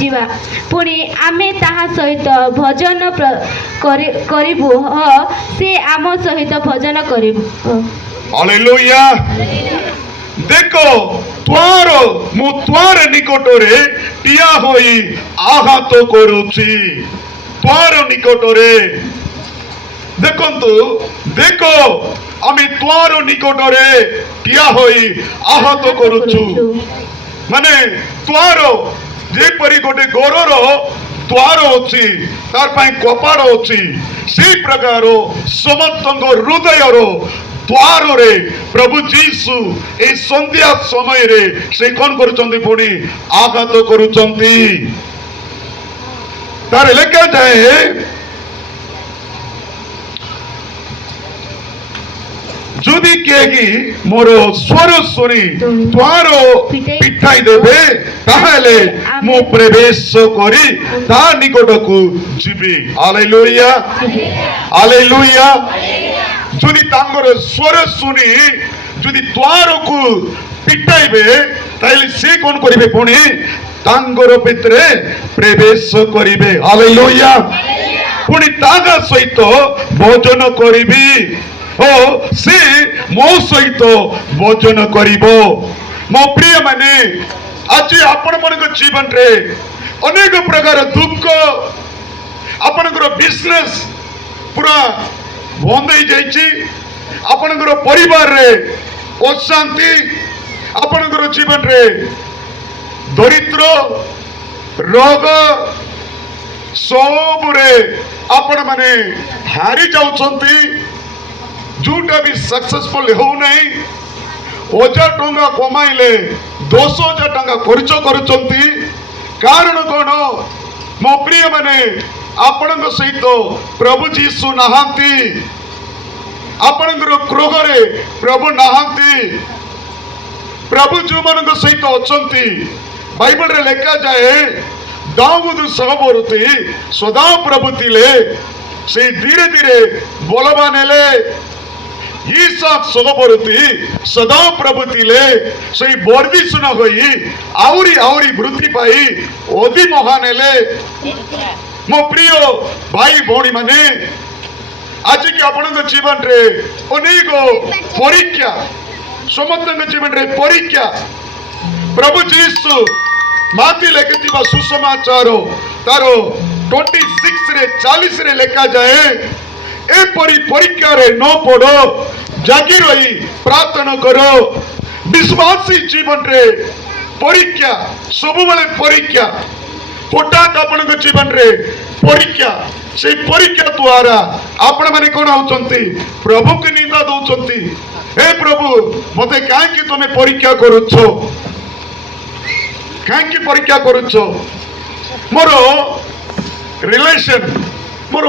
ପହଞ୍ଚିବା। ପୁଣି ଆମେ ତାହା ସହିତ ଭଜନ କରିବୁ। ସେ ଆମ ସହିତ ଭଜନ କରିବ। ହାଲେଲୁୟା। ଦେଖ ମୁଁ ତ୍ୱାର ନିକଟରେ ଠିଆ ହୋଇ ଆଘାତ କରୁଛି। ତ୍ୱାର ନିକଟରେ ଦେଖନ୍ତୁ, ଦେଖ ଆମେ ତ୍ୱାର ନିକଟରେ ଠିଆ ହୋଇ ଆହତ କରୁଛୁ। ମାନେ ତ୍ୱାର ଯେପରି ଗୋଟେ ଘରର ତ୍ୱାର ଅଛି, ତାର ପାଇଁ କପାଟ ଅଛି, ସେଇ ପ୍ରକାର ସମସ୍ତଙ୍କ ହୃଦୟର ଦ୍ୱାରରେ ପ୍ରଭୁ ଯୀଶୁ এই ସନ୍ଧ୍ୟା ସମୟରେ ସେ କଣ କରୁଛନ୍ତି? ପୁଣି ଆଘାତ କରୁଛନ୍ତି। ତାର ଲେଖାଯାଏ যদি କେହି ମୋର ସ୍ୱର ଶୁଣି ଦ୍ୱାର ପିଠାଇ ଦେବେ, ତାହେଲେ ମୁଁ ପ୍ରବେଶ କରି ତା ନିକଟକୁ ଯିବି। Hallelujah, hallelujah. ଯଦି ତାଙ୍କର ସ୍ୱର ଶୁଣି ଯଦି ଦ୍ୱାରକୁ ପିଟାଇବେ, ତାହେଲେ ସେ କଣ କରିବେ? ପୁଣି ତାଙ୍କର ଭିତରେ ପ୍ରବେଶ କରିବେ। ହାଲେଲୁୟା। ପୁଣି ତାଙ୍କ ସହିତ ଭୋଜନ କରିବି ଓ ସେ ମୋ ସହିତ ଭୋଜନ କରିବ। ମୋ ପ୍ରିୟ ମାନେ, ଆଜି ଆପଣମାନଙ୍କ ଜୀବନରେ ଅନେକ ପ୍ରକାର ଦୁଃଖ, ଆପଣଙ୍କର ବିଜନେସ୍ ପୁରା ବନ୍ଦ ହେଇଯାଇଛି, ଆପଣଙ୍କର ପରିବାରରେ ଅଶାନ୍ତି, ଆପଣଙ୍କର ଜୀବନରେ ଦରିଦ୍ର, ରୋଗ, ସବୁରେ ଆପଣମାନେ ହାରି ଯାଉଛନ୍ତି। ଯୋଉଟା ବି ସକ୍ସେସଫୁଲ ହେଉନାହିଁ। 1000 ଟଙ୍କା କମାଇଲେ 10,000 ଟଙ୍କା ଖର୍ଚ୍ଚ କରୁଛନ୍ତି। କାରଣ କଣ? ମୋ ପ୍ରିୟ ମାନେ, ଆପଣଙ୍କ ସହିତ ପ୍ରଭୁ ଯୀଶୁ ନାହାନ୍ତି, ଆପଣଙ୍କର ଗୃହରେ ପ୍ରଭୁ ନାହାନ୍ତି। ପ୍ରଭୁ ଯୋଉମାନଙ୍କ ସହିତ ଅଛନ୍ତି, ବାଇବଲରେ ଲେଖାଯାଏ ଦାଉଦ ସହବର୍ତ୍ତୀ ସଦା ପ୍ରଭୁ ଥିଲେ, ସେ ଧୀରେ ଧୀରେ ବଳବାନ ହେଲେ। ଇସାକ ସହବର୍ତ୍ତୀ ସଦା ପ୍ରଭୁ ଥିଲେ, ସେଇ ବର୍ଦ୍ଧିଷ୍ଣୁ ହୋଇ ଆହୁରି ଆହୁରି ବୃଦ୍ଧି ପାଇ ଅତି ମହାନ ହେଲେ। ମୋ ପ୍ରିୟ ଭାଇ ଭଉଣୀ ମାନେ, ଆଜିକି ଆପଣଙ୍କ ଜୀବନରେ ଅନେକ ପରୀକ୍ଷା, ସମସ୍ତଙ୍କ ଜୀବନରେ ପରୀକ୍ଷା। ପ୍ରଭୁ ଯୀଶୁ ମାତି ଲେଖିଥିବା ସୁସମାଚାର ତାର 26:40 ଲେଖାଯାଏ, ଏପରି ପରୀକ୍ଷାରେ ନ ପଡ, ଜାଗି ରହି ପ୍ରାର୍ଥନା କର। ବିଶ୍ୱାସୀ ଜୀବନରେ ପରୀକ୍ଷା, ସବୁବେଳେ ପରୀକ୍ଷା। ହଠାତ୍ ଆପଣଙ୍କ ଜୀବନରେ ପରୀକ୍ଷା, ସେଇ ପରୀକ୍ଷା ଦ୍ୱାରା ଆପଣ ମାନେ କଣ ହଉଛନ୍ତି? ପ୍ରଭୁକୁ ନିନ୍ଦା ଦଉଛନ୍ତି। ହେ ପ୍ରଭୁ, ମତେ କାହିଁକି ତମେ ପରୀକ୍ଷା କରୁଛ? କାହିଁକି ପରୀକ୍ଷା କରୁଛ? ମୋର ରିଲେସନ, ମୋର